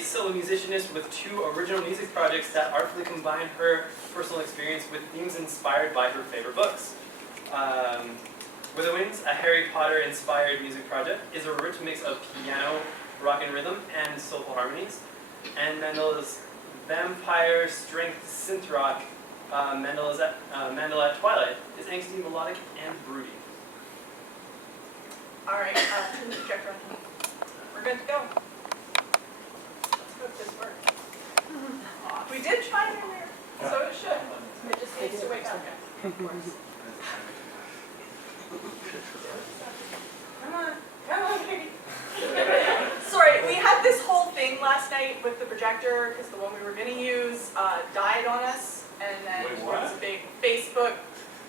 a solo musicianist with 2 original music projects that artfully combine her personal experience with themes inspired by her favorite books. Witherwings, a Harry Potter-inspired music project, is a rich mix of piano, rock and rhythm, and soulful harmonies. And Mandala's vampire strength synth rock, Mandala Twilight, is angsty, melodic, and broody. All right, turn the projector on. We're good to go. Let's hope this works. We did try it earlier, so it should. It just needs to wake up. Of course. Come on, Katie. Sorry, we had this whole thing last night with the projector because the one we were going to use died on us, and then there was a big Facebook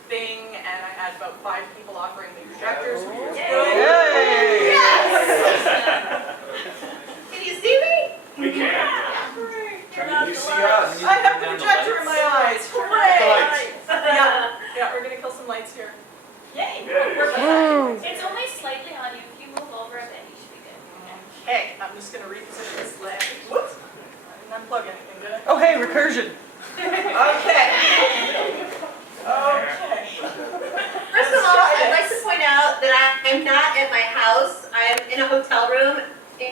thing, and I had about 5 people offering me projectors, which was good. Yay! Yes! Can you see me? We can. Great. Can you see us? I have the projector in my eyes. Hooray! Yeah, we're gonna kill some lights here. Yay! Perfect. It's only slightly on you. If you move over a bit, you should be good. Okay, I'm just gonna reposition this leg. Whoops! I didn't unplug anything, did I? Oh, hey, recursion. Okay. Okay. First of all, I'd like to point out that I'm not at my house. I'm in a hotel room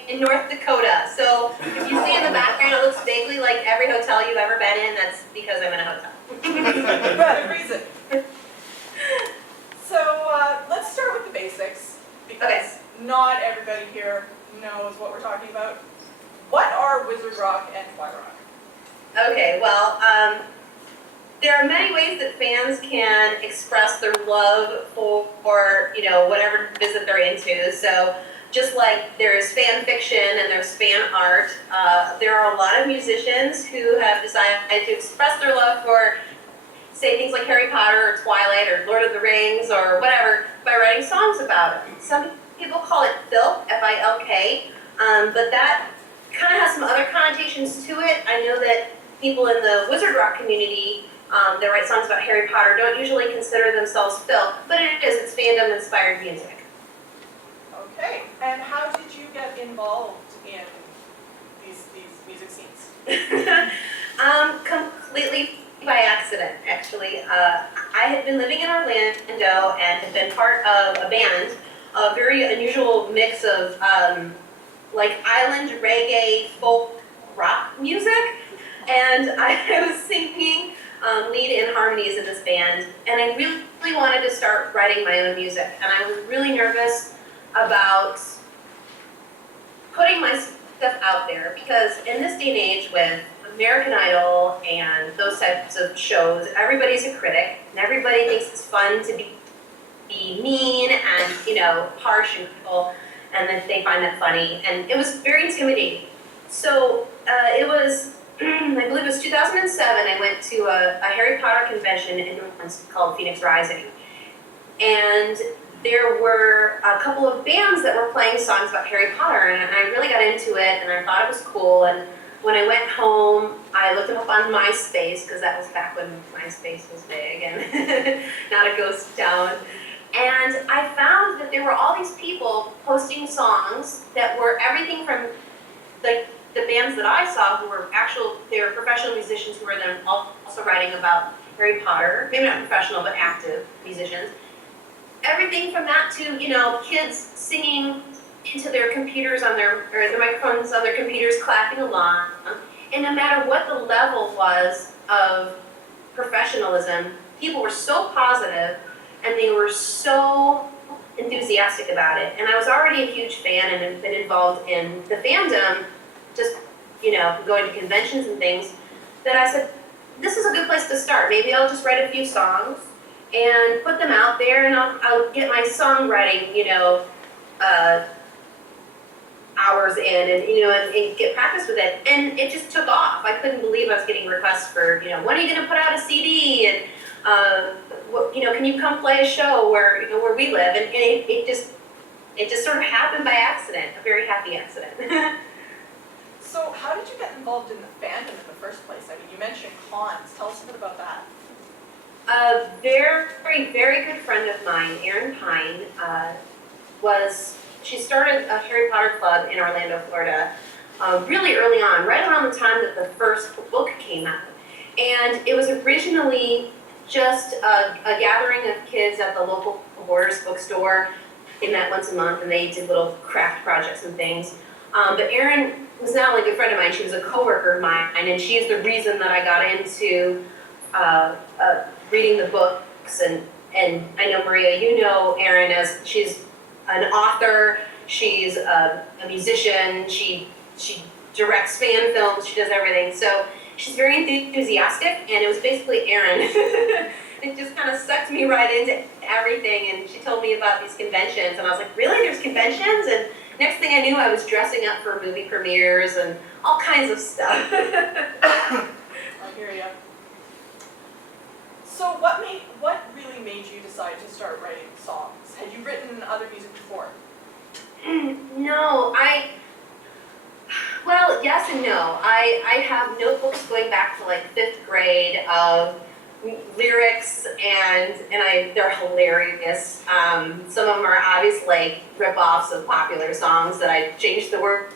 in North Dakota. So if you see in the background, it looks vaguely like every hotel you've ever been in. That's because I'm in a hotel. Good reason. So let's start with the basics, because not everybody here knows what we're talking about. What are Wizard Rock and TwiRock? Okay, well, there are many ways that fans can express their love for you know, whatever it is that they're into. So just like there's fan fiction and there's fan art, there are a lot of musicians who have decided to express their love for, say, things like Harry Potter or Twilight or Lord of the Rings or whatever by writing songs about it. Some people call it filk, F-I-L-K, but that kind of has some other connotations to it. I know that people in the Wizard Rock community that write songs about Harry Potter don't usually consider themselves filk, but it is. It's fandom-inspired music. Okay, and how did you get involved in these music scenes? Completely by accident, actually. I had been living in Orlando and had been part of a band, a very unusual mix of like island reggae, folk, rock music, and I was singing lead and harmonies in this band, and I really wanted to start writing my own music, and I was really nervous about putting my stuff out there, because in this day and age with American Idol and those types of shows, everybody's a critic, and everybody thinks it's fun to be mean and, you know, harsh and people, and then they find that funny, and it was very intimidating. So it was, I believe it was 2007, I went to a Harry Potter convention in New Orleans called Phoenix Rising, and there were a couple of bands that were playing songs about Harry Potter, and I really got into it, and I thought it was cool, and when I went home, I looked them up on MySpace, because that was back when MySpace was big, and not a ghost town. And I found that there were all these people posting songs that were everything from like the bands that I saw who were they were professional musicians who were then also writing about Harry Potter, maybe not professional, but active musicians. Everything from that to, you know, kids singing into their computers or the microphones on their computers, clapping along. And no matter what the level was of professionalism, people were so positive and they were so enthusiastic about it. And I was already a huge fan and had been involved in the fandom, just, you know, going to conventions and things, that I said, this is a good place to start. Maybe I'll just write a few songs and put them out there, and I'll get my songwriting, you know, hours in, and you know, and get practice with it. And it just took off. I couldn't believe I was getting requests for, you know, when are you going to put out a CD? And you know, can you come play a show where, you know, where we live? And it just sort of happened by accident, a very happy accident. So how did you get involved in the fandom in the first place? I mean, you mentioned cons. Tell us a bit about that. A very, very good friend of mine, Erin Pine, she started a Harry Potter club in Orlando, Florida, really early on, right around the time that the first book came out. And it was originally just a gathering of kids at the local Borders bookstore. They met once a month and they did little craft projects and things. But Erin was not only a good friend of mine, she was a coworker of mine, and she is the reason that I got into reading the books. And I know, Maria, you know Erin as she's an author, she's a musician, she directs fan films, she does everything. So she's very enthusiastic, and it was basically Erin. It just kind of sucked me right into everything, and she told me about these conventions, and I was like, really, there's conventions? And next thing I knew, I was dressing up for movie premieres and all kinds of stuff. I hear ya. So what really made you decide to start writing songs? Had you written other music before? No, well, yes and no. I have notebooks going back to like 5th grade of lyrics, and they're hilarious. Some of them are obviously like rip-offs of popular songs that I changed the words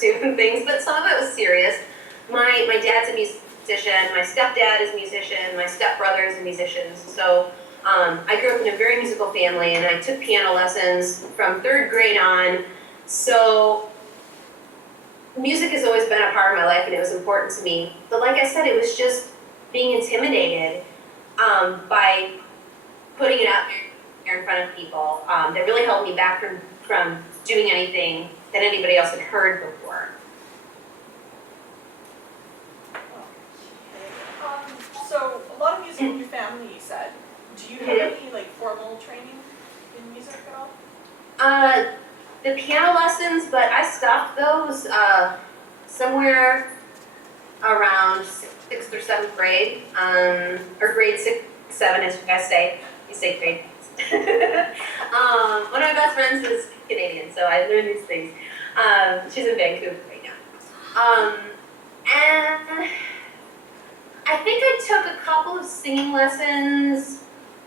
to and things, but some of it was serious. My dad's a musician, my stepdad is a musician, my stepbrother is a musician, so I grew up in a very musical family, and I took piano lessons from 3rd grade on, so music has always been a part of my life and it was important to me. But like I said, it was just being intimidated by putting it out there in front of people that really held me back from doing anything that anybody else had heard before. So a lot of music in your family, you said. Do you have any like formal training in music at all? The piano lessons, but I stopped those somewhere around 6th or 7th grade, or grade 6, 7, as you guys say. You say grade. One of my best friends is Canadian, so I learned these things. She's in Vancouver right now. And I think I took a couple of singing lessons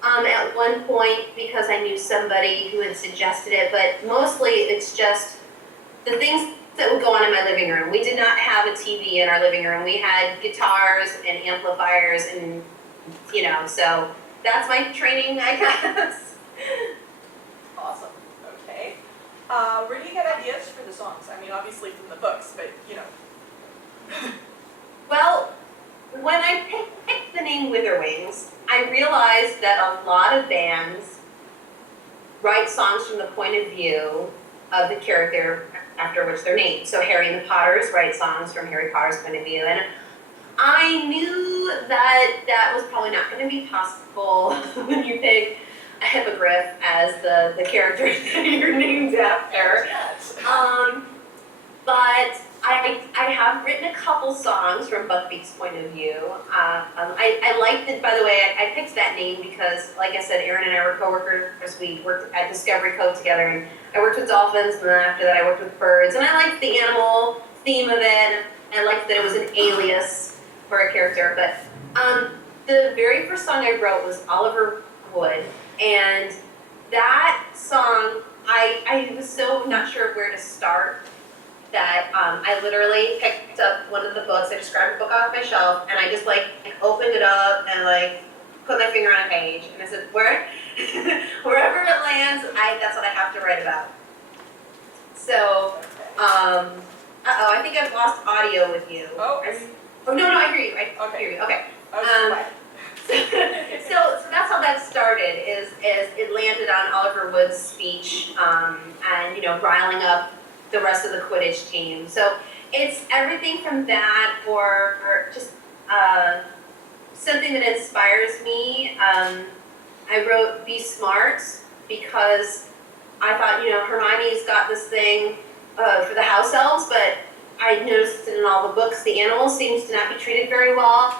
at one point because I knew somebody who had suggested it, but mostly it's just the things that would go on in my living room. We did not have a TV in our living room. We had guitars and amplifiers and, so that's my training, I guess. Awesome. Okay. Where do you get ideas for the songs? I mean, obviously from the books, but Well, when I picked the name Witherwings, I realized that a lot of bands write songs from the point of view of the character after which they're named. So Harry and the Potters write songs from Harry Potter's point of view. And I knew that was probably not going to be possible when you pick a hippogriff as the character that you're named after. But I have written a couple songs from Buckbeak's point of view. I liked it, by the way, I picked that name because, like I said, Erin and I were coworkers. We worked at Discovery Cove together, and I worked with dolphins, and then after that I worked with birds. And I liked the animal theme of it, and I liked that it was an alias for a character. But the very first song I wrote was Oliver Wood, and that song, I was so not sure where to start that I literally picked up one of the books. I just grabbed a book off my shelf and I just opened it up and put my finger on a page and I said, wherever it lands, that's what I have to write about. So, I think I've lost audio with you. Oh, no, I hear you. I hear you. Okay. So that's how that started. Is it landed on Oliver Wood's speech, and riling up the rest of the Quidditch team. So it's everything from that, or just something that inspires me. I wrote "Be Smart" because I thought, Hermione's got this thing for the house elves, but I noticed in all the books the animals seems to not be treated very well.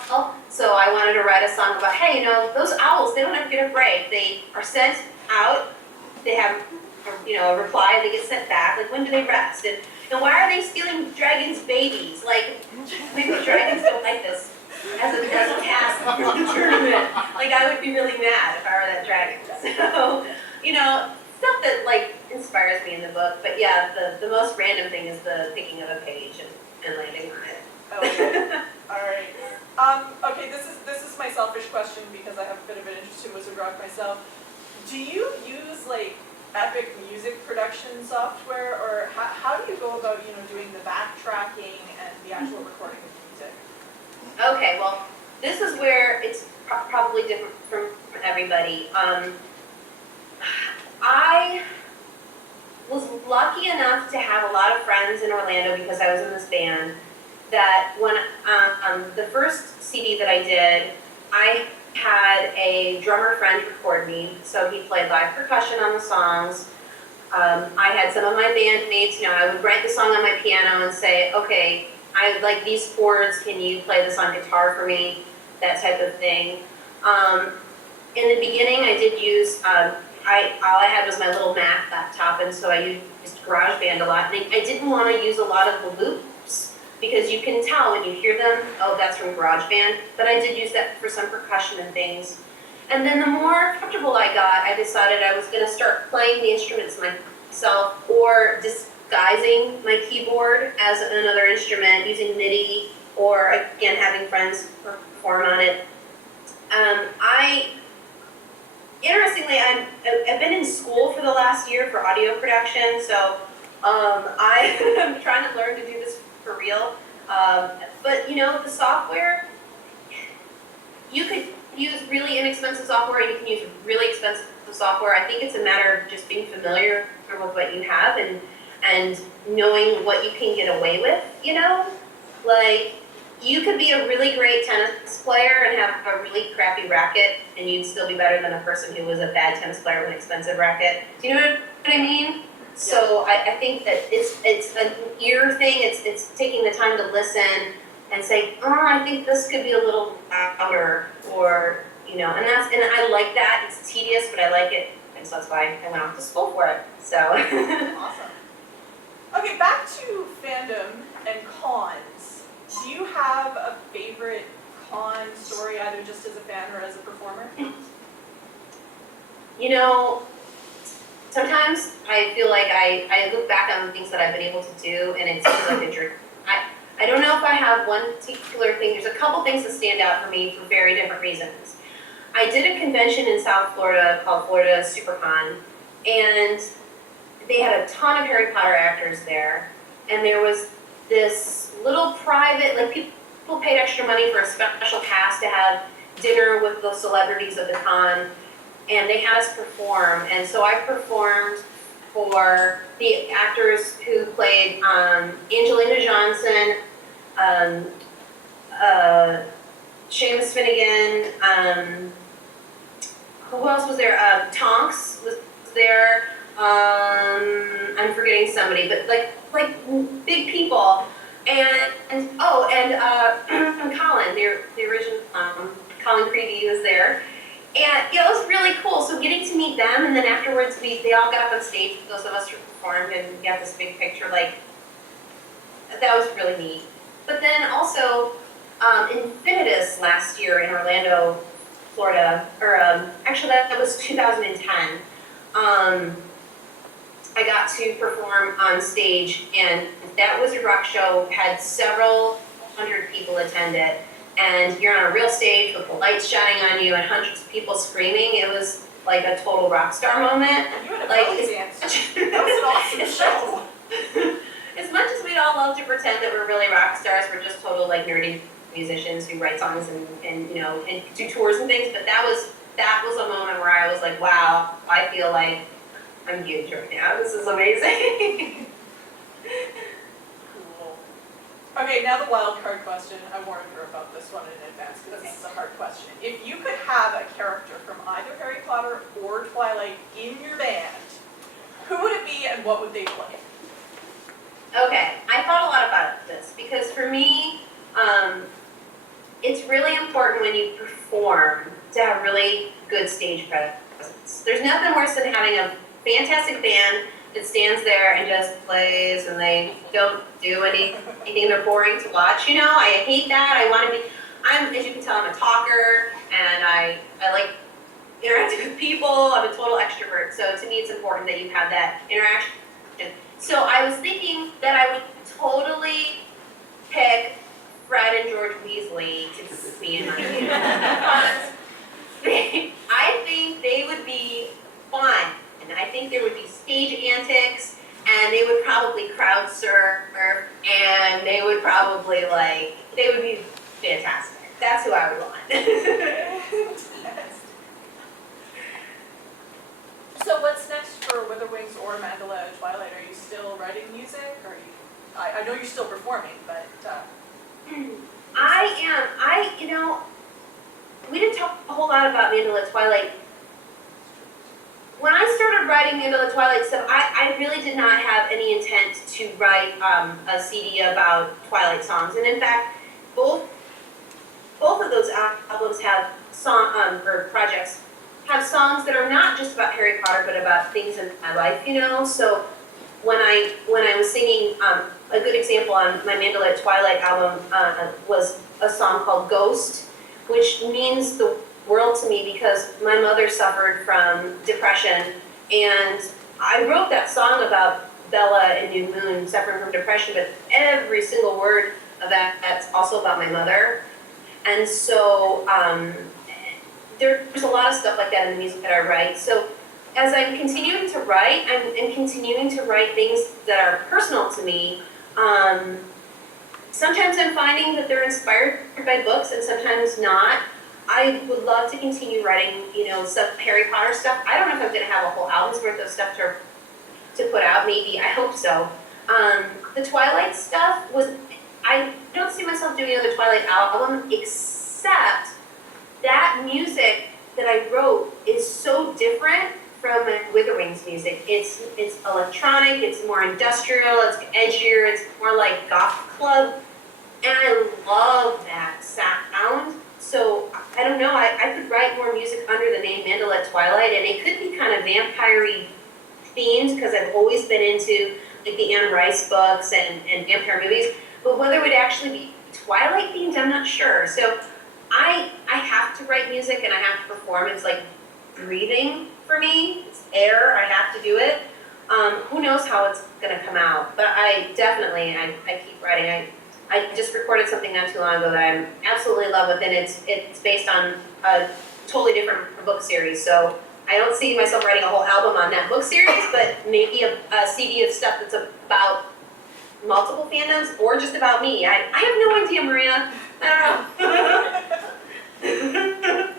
So I wanted to write a song about, hey, those owls, they don't have to get a break. They are sent out, they have a reply, and they get sent back. When do they rest? And why are they stealing dragons' babies? Maybe the dragons don't like this as a task in the tournament. I would be really mad if I were that dragon. So, stuff that inspires me in the book. But yeah, the most random thing is the thinking of a page and landing on it. Okay, alright. Okay, this is my selfish question because I have a bit of an interest in Wizard Rock myself. Do you use like epic music production software, or how do you go about, doing the backtracking and the actual recording of music? Okay, well, this is where it's probably different from everybody. I was lucky enough to have a lot of friends in Orlando because I was in this band, that when the first CD that I did, I had a drummer friend record me, so he played live percussion on the songs. I had some of my bandmates, I would write the song on my piano and say, okay, I like these chords, can you play this on guitar for me? That type of thing. In the beginning, I did use, all I had was my little Mac laptop, and so I used GarageBand a lot. And I didn't want to use a lot of the loops, because you can tell when you hear them, oh, that's from GarageBand. But I did use that for some percussion and things. And then the more comfortable I got, I decided I was going to start playing the instruments myself, or disguising my keyboard as another instrument using MIDI, or again having friends perform on it. Interestingly, I've been in school for the last year for audio production, so I am trying to learn to do this for real. But the software, you could use really inexpensive software, and you can use really expensive software. I think it's a matter of just being familiar with what you have and knowing what you can get away with, Like, you could be a really great tennis player and have a really crappy racket, and you'd still be better than a person who was a bad tennis player with an expensive racket. Do you know what I mean? So I think that it's an ear thing. It's taking the time to listen and say, oh, I think this could be a little louder, or and I like that. It's tedious, but I like it, and so that's why I went off to school for it. So Awesome. Okay, back to fandom and cons. Do you have a favorite con story, either just as a fan or as a performer? Sometimes I feel like I look back on the things that I've been able to do, and it seems like a dream. I don't know if I have one particular thing. There's a couple things that stand out for me for very different reasons. I did a convention in South Florida called Florida SuperCon, and they had a ton of Harry Potter actors there, and there was this little private, like, people paid extra money for a special pass to have dinner with the celebrities of the con, and they had us perform. And so I performed for the actors who played Angelina Johnson, Seamus Finnegan, who else was there? Tonks was there. I'm forgetting somebody, but like big people. And Colin, the original Colin Creevy was there. And it was really cool. So getting to meet them, and then afterwards they all got up on stage, those of us who performed, and we got this big picture. Like, that was really neat. But then also, Infinitus last year in Orlando, Florida, or actually that was 2010. I got to perform on stage, and that Wizard Rock show had several hundred people attend it. And you're on a real stage with the lights shining on you and hundreds of people screaming. It was like a total rock star moment. You had a Like, belly dance. That was an awesome show. As much as we'd all love to pretend that we're really rock stars, we're just total like nerdy musicians who write songs and do tours and things. But that was a moment where I was like, wow, I feel like I'm huge right now. This is amazing. Cool. Okay, now the wild card question. I warned her about this one in advance because this is a hard question. If you could have a character from either Harry Potter or Twilight in your band, who would it be and what would they play? Okay, I thought a lot about this because for me, it's really important when you perform to have really good stage presence. There's nothing worse than having a fantastic band that stands there and just plays and they don't do anything. They're boring to watch. I hate that. As you can tell, I'm a talker and I like interacting with people. I'm a total extrovert. So to me, it's important that you have that interaction. So I was thinking that I would totally pick Fred and George Weasley to be in my movie. Because I think they would be fun, and I think there would be stage antics, and they would probably crowd surf, and they would probably they would be fantastic. That's who I would want. So what's next for Witherwings or Mandala Twilight? Are you still writing music? Or are you, I know you're still performing, but I am. We didn't talk a whole lot about Mandala Twilight. When I started writing Mandala Twilight stuff, I really did not have any intent to write a CD about Twilight songs. And in fact, both of those albums have or projects have songs that are not just about Harry Potter, but about things in my life, So when I was singing, a good example on my Mandala Twilight album was a song called Ghost, which means the world to me because my mother suffered from depression, and I wrote that song about Bella and New Moon suffering from depression, but every single word of that's also about my mother. And so there's a lot of stuff like that in the music that I write. So as I'm continuing to write, I'm continuing to write things that are personal to me. Sometimes I'm finding that they're inspired by books and sometimes not. I would love to continue writing, some Harry Potter stuff. I don't know if I'm gonna have a whole album's worth of stuff to put out, maybe, I hope so. The Twilight stuff I don't see myself doing another Twilight album, except that music that I wrote is so different from my Witherwings music. It's electronic, it's more industrial, it's edgier, it's more like goth club, and I love that sound. So I don't know, I could write more music under the name Mandala Twilight, and it could be kind of vampire-y themed because I've always been into the Anne Rice books and vampire movies. But whether it would actually be Twilight themed, I'm not sure. So I have to write music and I have to perform. It's like breathing for me. It's air. I have to do it. Who knows how it's going to come out? But I definitely keep writing. I just recorded something not too long ago that I'm absolutely in love with, and it's based on a totally different book series. So I don't see myself writing a whole album on that book series, but maybe a CD of stuff that's about multiple fandoms or just about me. I have no idea, Maria. I don't know.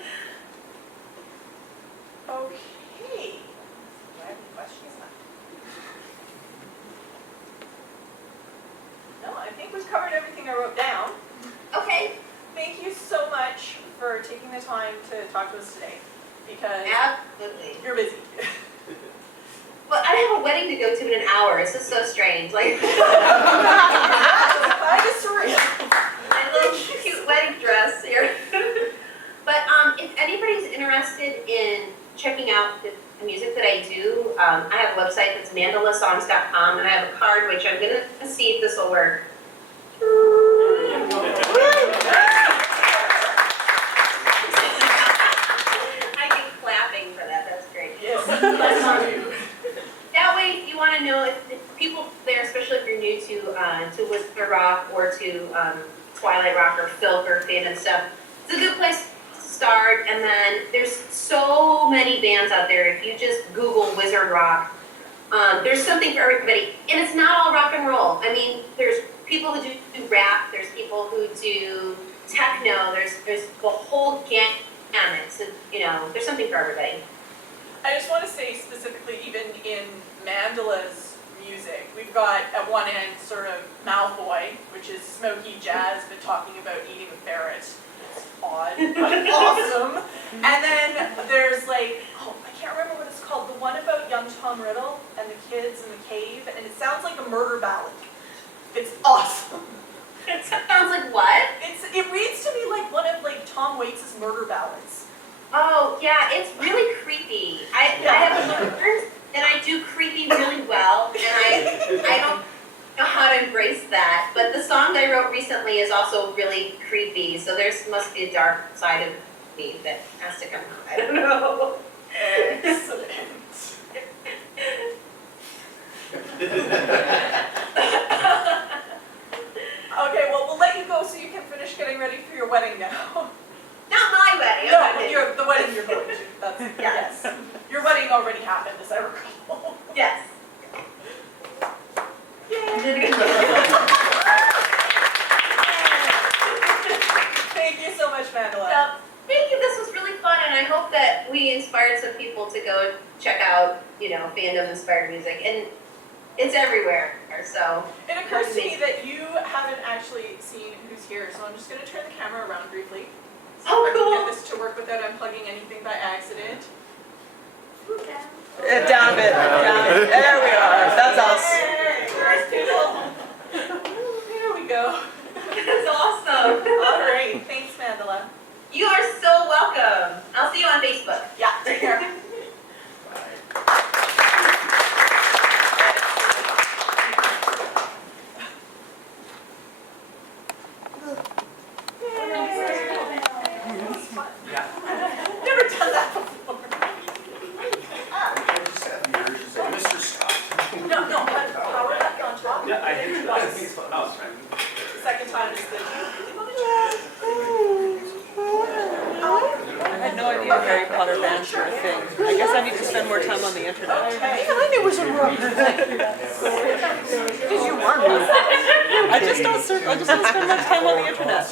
okay. Do I have any questions left? No, I think we've covered everything I wrote down. Okay. Thank you so much for taking the time to talk to us today, because Absolutely. you're busy. Well, I have a wedding to go to in an hour. This is so strange. Like, Kind of surreal. my little cute wedding dress here. But if anybody's interested in checking out the music that I do, I have a website that's mandalasongs.com, and I have a card which I'm gonna see if this will work. I get clapping for that. That's great. Yes, that's on you. That way, if you want to know if people there, especially if you're new to WitherRock or to Twilight Rock or Filk or fandom stuff, it's a good place to start. And then there's so many bands out there. If you just Google WizardRock, there's something for everybody. And it's not all rock and roll. I mean, there's people who do rap. There's people who do techno. There's the whole gamut. So there's something for everybody. I just want to say specifically, even in Mandala's music, we've got at one end sort of Malfoy, which is smoky jazz, but talking about eating a ferret. It's odd, but awesome. And then there's I can't remember what it's called, the one about young Tom Riddle and the kids in the cave, and it sounds like a murder ballad. It's awesome. It sounds like what? It reads to me like one of Tom Waits' murder ballads. Oh, yeah, it's really creepy. I have learned that I do creepy really well, and I don't know how to embrace that. But the song that I wrote recently is also really creepy, so must be a dark side of me that has to come out. I don't know. Excellent. well, we'll let you go so you can finish getting ready for your wedding now. Not my wedding. No, I'm not the wedding you're going to. That's, Yes. yes. Your wedding already happened, as I recall. Yes. Yay. Thank you so much, Mandala. So, thank you. This was really fun, and I hope that we inspired some people to go check out, fandom-inspired music, and it's everywhere. So It occurs to me that you haven't actually seen who's here, so I'm just going to turn the camera around briefly. See Oh, if I can cool. get this to work without unplugging anything by accident. Down a bit. Down. There we are. That's us. Hey, first people. There we go. That's awesome. All right. Thanks, Mandala. You are so welcome. I'll see you on Facebook. Yeah, take care. Yeah. Never done that before. Mr. Scott. No, but power left on top. Yeah, I hit it. Twice. Oh, right. The second time is the. I had no idea Harry Potter bands were a thing. I guess I need to spend more time on the internet. Okay. I knew it was wrong. Did you want me? I just don't spend much time on the internet.